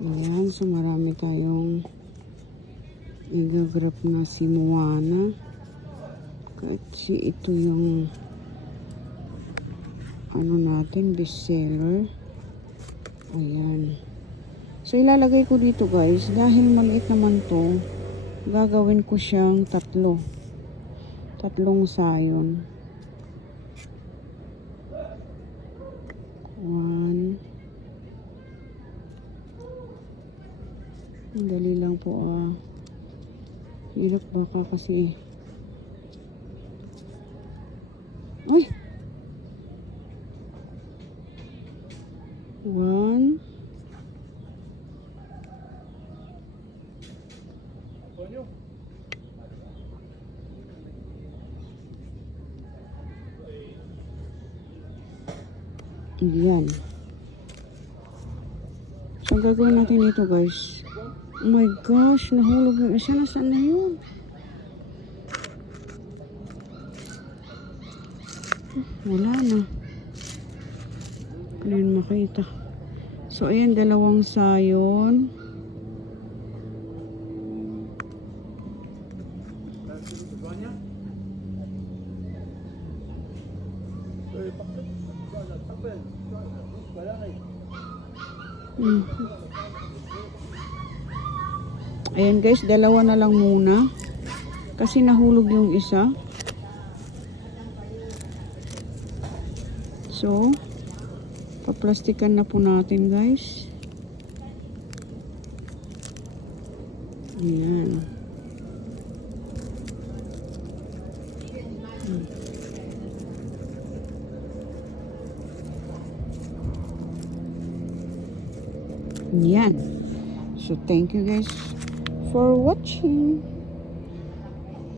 Ayan, so marami tayong nag-grab na si Moana. Kasi ito yung ano natin, bestseller. Ayan. So ilalagay ko dito guys, dahil maliit naman to, gagawin ko siyang tatlong sayon. 1. Dali lang po hirap baka kasi ay 1. Yan. So gagawin natin ito guys. Oh my gosh, nahulog yung isa. Nasaan na yun? Wala na. Hindi rin makita. So ayan, dalawang sayon. Ayan guys, dalawa na lang muna. Kasi nahulog yung isa. So, paplastikan na po natin guys. Ayan. Yan. So, thank you guys for watching.